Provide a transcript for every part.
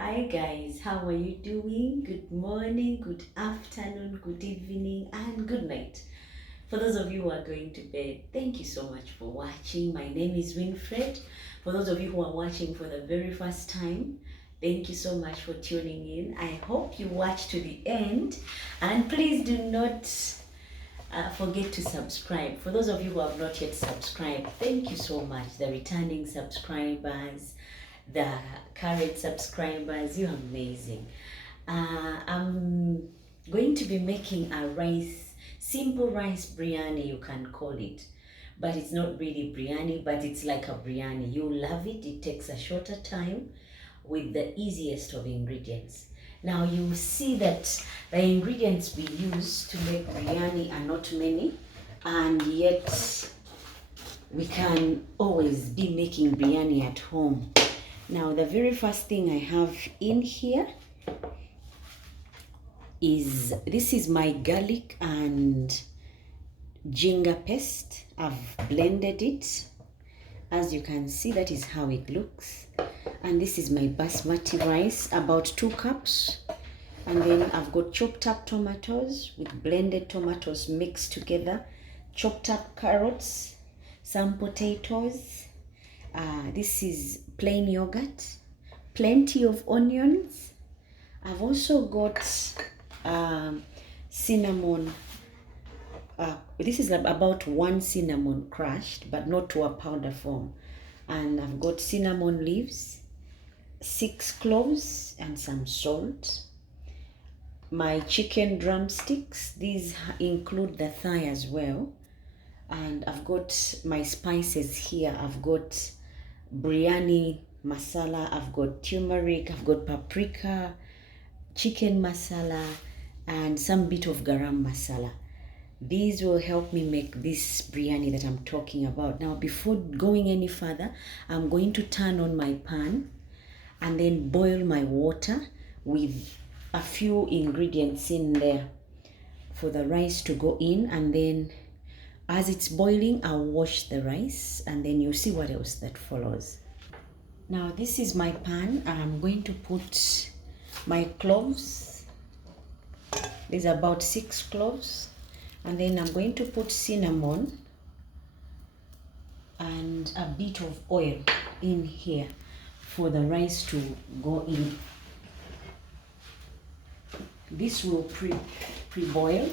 Hi guys, how are you doing? Good morning, good afternoon, good evening, and good night. For those of you who are going to bed, thank you so much for watching. My name is Winfred. For those of you who are watching for the very first time, thank you so much for tuning in. I hope you watch to the end, and please do not forget to subscribe. For those of you who have not yet subscribed, thank you so much. The returning subscribers, the current subscribers, you're amazing. I'm going to be making a simple rice biryani, you can call it. But it's not really biryani, but it's like a biryani. You'll love it. It takes a shorter time with the easiest of ingredients. Now you see that the ingredients we use to make biryani are not many, and yet we can always be making biryani at home. Now the very first thing I have in here is, this is my garlic and ginger paste. I've blended it. As you can see, that is how it looks. And this is my basmati rice, about 2 cups. And then I've got chopped up tomatoes with blended tomatoes mixed together, chopped up carrots, some potatoes. This is plain yogurt, plenty of onions. I've also got cinnamon. This is about 1 cinnamon crushed, but not to a powder form. And I've got cinnamon leaves, 6 cloves, and some salt. My chicken drumsticks, these include the thigh as well. And I've got my spices here. I've got biryani masala, I've got turmeric, I've got paprika, chicken masala, and some bit of garam masala. These will help me make this biryani that I'm talking about. Now, before going any further, I'm going to turn on my pan and then boil my water with a few ingredients in there for the rice to go in. And then as it's boiling, I'll wash the rice, and then you'll see what else that follows. Now, this is my pan. I'm going to put my cloves. There's about 6 cloves. And then I'm going to put cinnamon and a bit of oil in here for the rice to go in. This will pre-boil.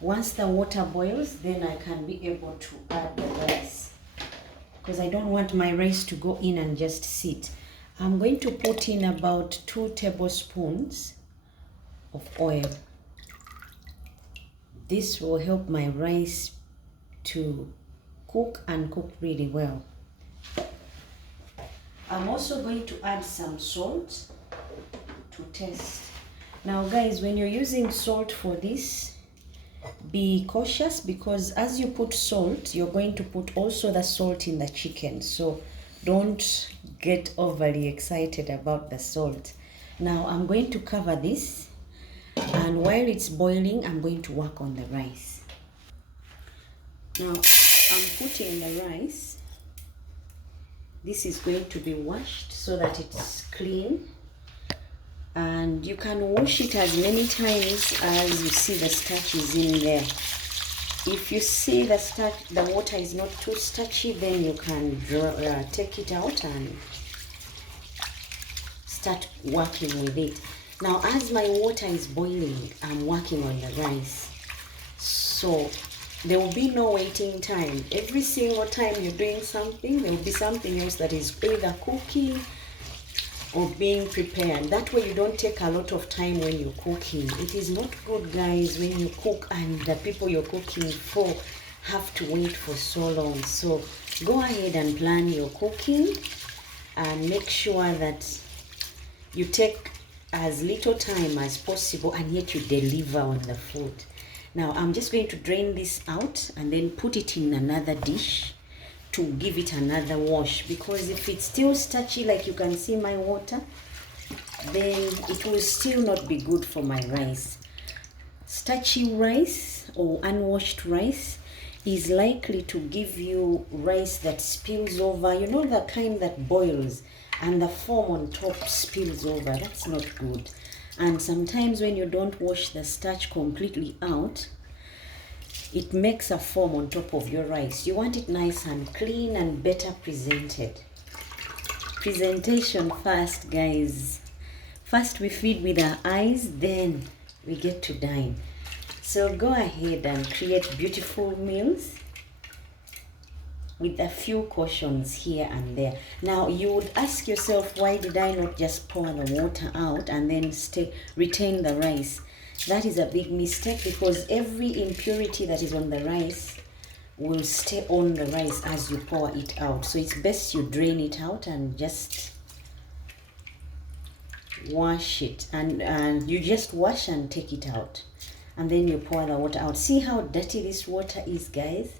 Once the water boils, then I can be able to add the rice, because I don't want my rice to go in and just sit. I'm going to put in about 2 tablespoons of oil. This will help my rice to cook and cook really well. I'm also going to add some salt to taste. Now guys, when you're using salt for this, be cautious, because as you put salt, you're going to put also the salt in the chicken. So don't get overly excited about the salt. Now I'm going to cover this, and while it's boiling, I'm going to work on the rice. Now I'm putting the rice. This is going to be washed so that it's clean. And you can wash it as many times as you see the starch is in there. If you see the water is not too starchy, then you can take it out and start working with it. Now, as my water is boiling, I'm working on the rice. So there will be no waiting time. Every single time you're doing something, there will be something else that is either cooking or being prepared. That way you don't take a lot of time when you're cooking. It is not good, guys, when you cook and the people you're cooking for have to wait for so long. So go ahead and plan your cooking and make sure that you take as little time as possible, and yet you deliver on the food. Now I'm just going to drain this out and then put it in another dish to give it another wash, because if it's still starchy, like you can see my water, then it will still not be good for my rice. Starchy rice or unwashed rice is likely to give you rice that spills over. You know, the kind that boils and the foam on top spills over. That's not good. And sometimes when you don't wash the starch completely out, it makes a foam on top of your rice. You want it nice and clean and better presented. Presentation first, guys. First we feed with our eyes, then we get to dine. So go ahead and create beautiful meals with a few cautions here and there. Now you would ask yourself, why did I not just pour the water out and then retain the rice? That is a big mistake, because every impurity that is on the rice will stay on the rice as you pour it out. So it's best you drain it out and just wash it, and you just wash and take it out, and then you pour the water out. See how dirty this water is, guys?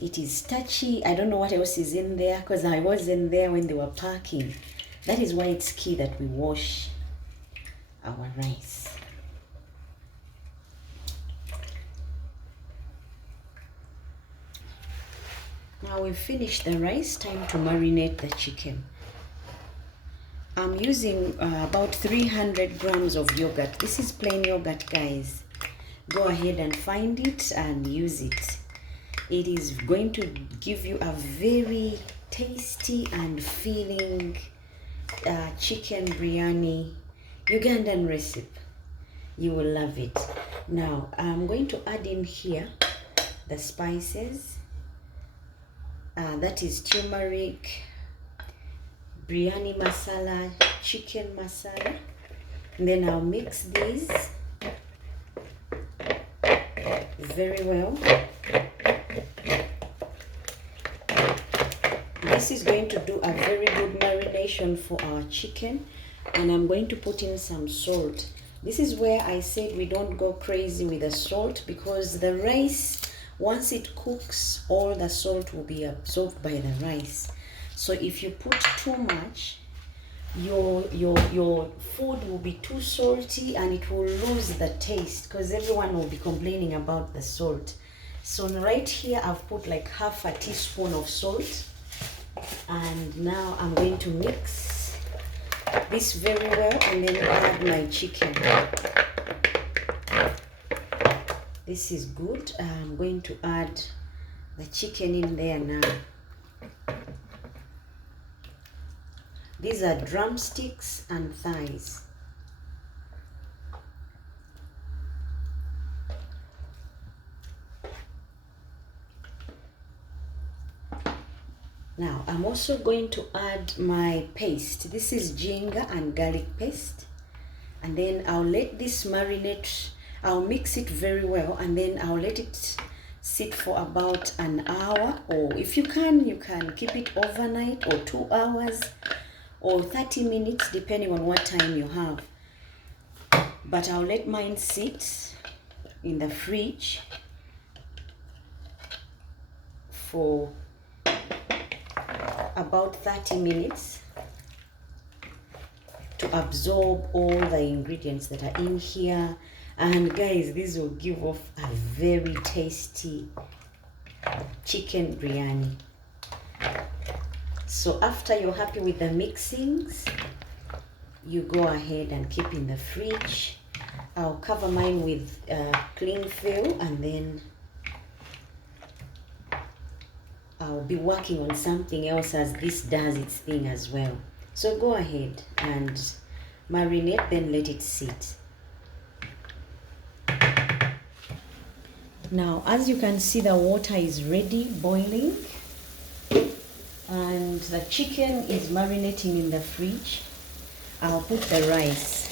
It is starchy. I don't know what else is in there, because I wasn't there when they were packing. That is why it's key that we wash our rice. Now we've finished the rice, time to marinate the chicken. I'm using about 300 grams of yogurt. This is plain yogurt, guys. Go ahead and find it and use it. It is going to give you a very tasty and filling chicken biryani Ugandan recipe. You will love it. Now I'm going to add in here the spices. That is turmeric, biryani masala, chicken masala. And then I'll mix these very well. This is going to do a very good marination for our chicken. And I'm going to put in some salt. This is where I said we don't go crazy with the salt, because the rice, once it cooks, all the salt will be absorbed by the rice. So if you put too much, your food will be too salty and it will lose the taste, because everyone will be complaining about the salt. So right here I've put like half a teaspoon of salt, and now I'm going to mix this very well and then add my chicken. This is good. I'm going to add the chicken in there now. These are drumsticks and thighs. Now I'm also going to add my paste. This is ginger and garlic paste. And then I'll let this marinate. I'll mix it very well, and then I'll let it sit for about an hour, or if you can keep it overnight, or 2 hours, or 30 minutes, depending on what time you have. But I'll let mine sit in the fridge for about 30 minutes to absorb all the ingredients that are in here. And guys, this will give off a very tasty chicken biryani. So after you're happy with the mixings, you go ahead and keep in the fridge. I'll cover mine with cling film, and then I'll be working on something else as this does its thing as well. So go ahead and marinate, then let it sit. Now, as you can see, the water is ready, boiling, and the chicken is marinating in the fridge. I'll put the rice.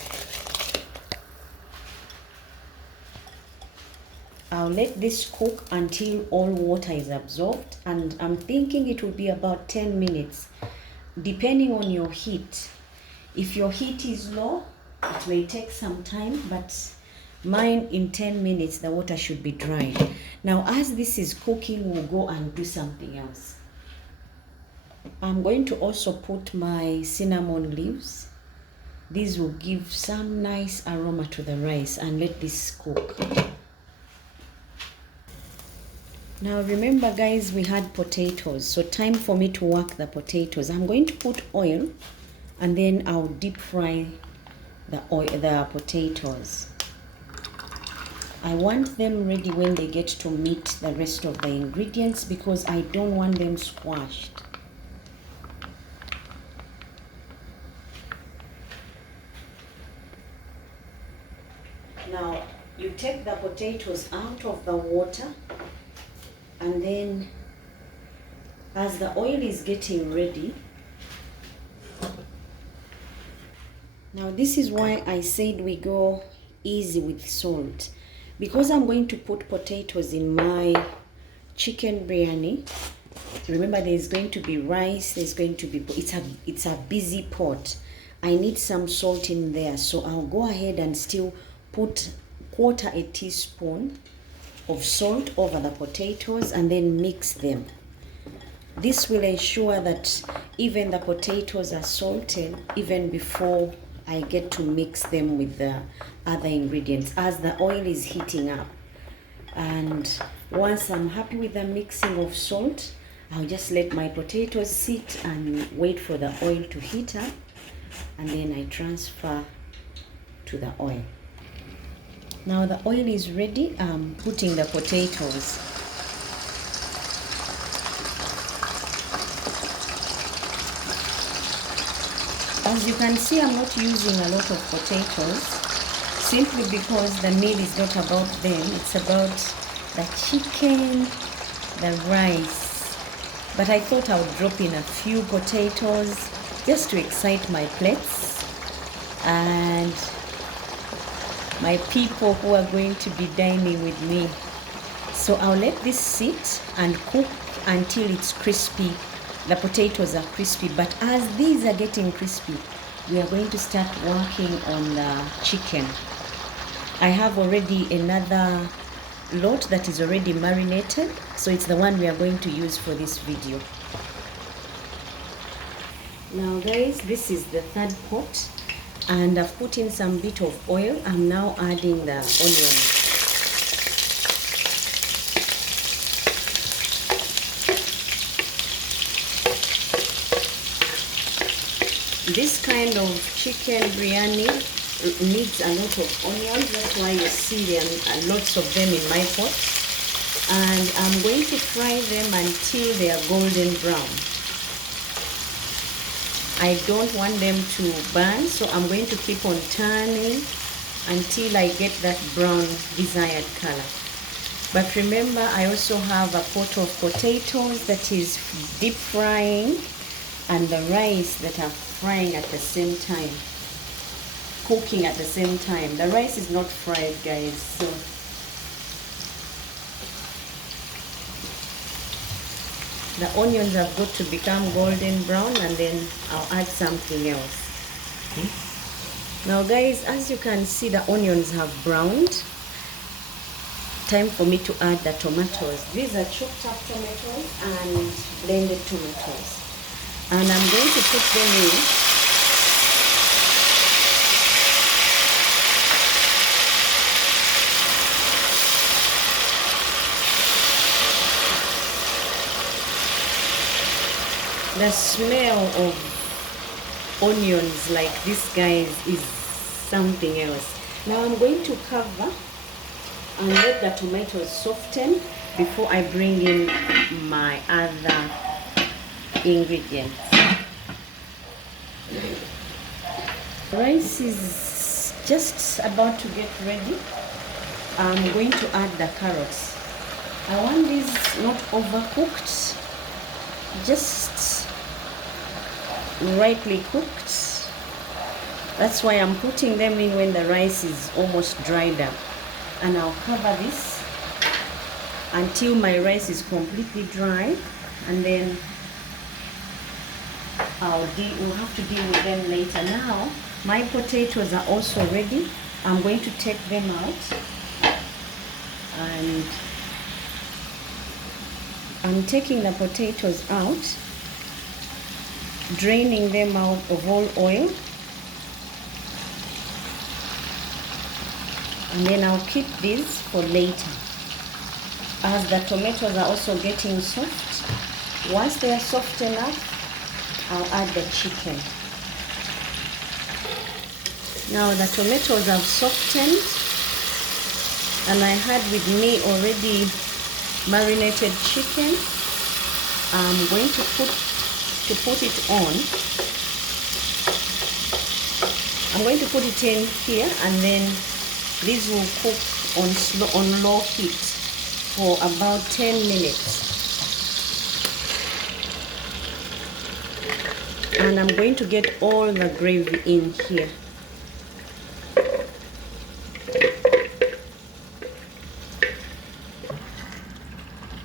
I'll let this cook until all water is absorbed, and I'm thinking it will be about 10 minutes, depending on your heat. If your heat is low, it may take some time, but mine, in 10 minutes, the water should be dry. Now, as this is cooking, we'll go and do something else. I'm going to also put my cinnamon leaves. These will give some nice aroma to the rice, and let this cook. Now remember guys, we had potatoes, so time for me to work the potatoes. I'm going to put oil and then I'll deep fry the potatoes. I want them ready when they get to meet the rest of the ingredients because I don't want them squashed. Now you take the potatoes out of the water, and then as the oil is getting ready, now this is why I said we go easy with salt, because I'm going to put potatoes in my chicken biryani. Remember, there's going to be rice, there's going to be, it's a busy pot. I need some salt in there, so I'll go ahead and still put 1/4 teaspoon of salt over the potatoes and then mix them. This will ensure that even the potatoes are salted even before I get to mix them with the other ingredients as the oil is heating up. And once I'm happy with the mixing of salt, I'll just let my potatoes sit and wait for the oil to heat up, and then I transfer to the oil. Now the oil is ready. I'm putting the potatoes. As you can see, I'm not using a lot of potatoes, simply because the meal is not about them, it's about the chicken, the rice. But I thought I would drop in a few potatoes just to excite my plates and my people who are going to be dining with me. So I'll let this sit and cook until it's crispy. The potatoes are crispy, but as these are getting crispy, we are going to start working on the chicken. I have already another lot that is already marinated, so it's the one we are going to use for this video. Now guys, this is the third pot, and I've put in some bit of oil. I'm now adding the onions. This kind of chicken biryani needs a lot of onions. That's why you see there are lots of them in my pot. And I'm going to fry them until they are golden brown. I don't want them to burn, so I'm going to keep on turning until I get that brown desired color. But remember, I also have a pot of potatoes that is deep frying, and the rice that are frying at the same time, cooking at the same time. The rice is not fried, guys, so the onions have got to become golden brown, and then I'll add something else. Okay. Now guys, as you can see, the onions have browned. Time for me to add the tomatoes. These are chopped up tomatoes and blended tomatoes, and I'm going to put them in. The smell of onions like this, guys, is something else. Now I'm going to cover and let the tomatoes soften before I bring in my other ingredients. Rice is just about to get ready. I'm going to add the carrots. I want these not overcooked, just rightly cooked. That's why I'm putting them in when the rice is almost dried up. And I'll cover this until my rice is completely dry, and then we'll have to deal with them later. Now my potatoes are also ready. I'm going to take them out, and I'm taking the potatoes out, draining them out of all oil, and then I'll keep these for later. as the tomatoes are also getting soft. Once they are soft enough, I'll add the chicken. Now the tomatoes have softened, and I had with me already marinated chicken. I'm going to put it on. I'm going to put it in here, and then this will cook on low heat for about 10 minutes. And I'm going to get all the gravy in here.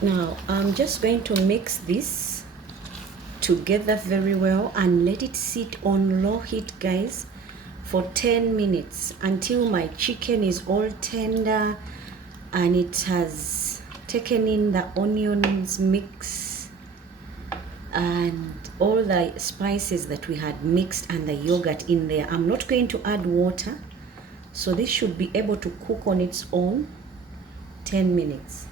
Now I'm just going to mix this together very well and let it sit on low heat, guys, for 10 minutes until my chicken is all tender and it has taken in the onions mix and all the spices that we had mixed and the yogurt in there. I'm not going to add water, so this should be able to cook on its own 10 minutes.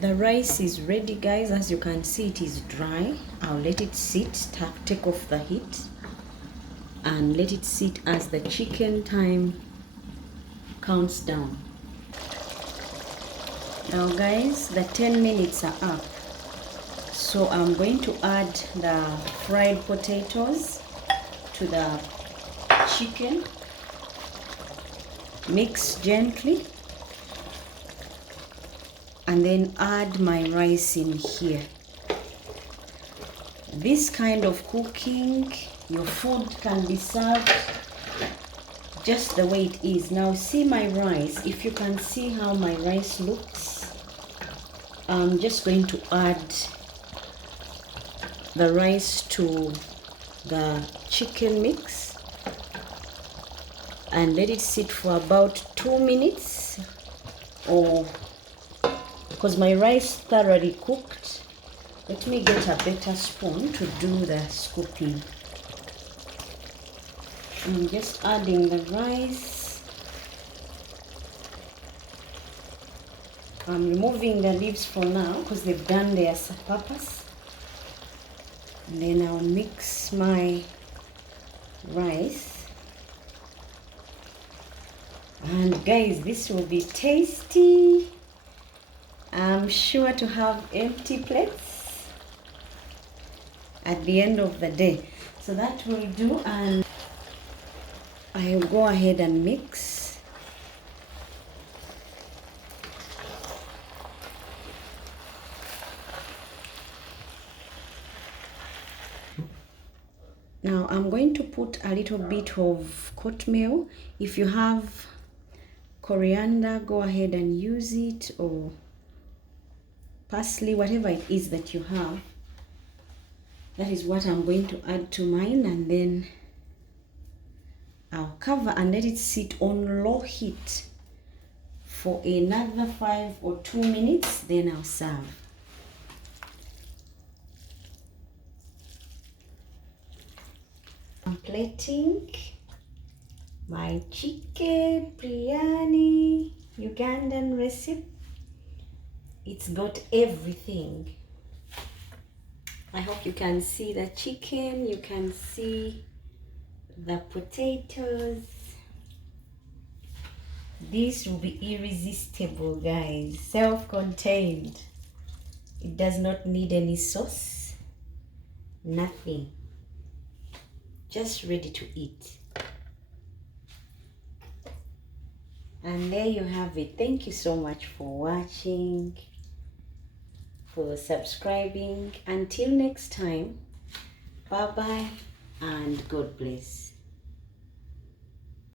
The rice is ready, guys. As you can see, it is dry. I'll let it sit, take off the heat, and let it sit as the chicken time counts down. Now guys, the 10 minutes are up. So I'm going to add the fried potatoes to the chicken. Mix gently. And then add my rice in here. This kind of cooking, your food can be served just the way it is. Now see my rice. If you can see how my rice looks, I'm just going to add the rice to the chicken mix and let it sit for about 2 minutes, or because my rice thoroughly cooked. Let me get a better spoon to do the scooping. I'm just adding the rice. I'm removing the leaves for now because they've done their purpose. And then I'll mix my rice. And guys, this will be tasty. I'm sure to have empty plates at the end of the day. So that will do, and I'll go ahead and mix. Now I'm going to put a little bit of oatmeal. If you have coriander, go ahead and use it, or parsley, whatever it is that you have. That is what I'm going to add to mine, and then I'll cover and let it sit on low heat for another 5 or 2 minutes, then I'll serve. I'm plating my chicken biryani Ugandan recipe. It's got everything. I hope you can see the chicken, you can see the potatoes. This will be irresistible, guys. Self-contained. It does not need any sauce. Nothing. Just ready to eat. And there you have it. Thank you so much for watching, for subscribing. Until next time, bye bye and God bless.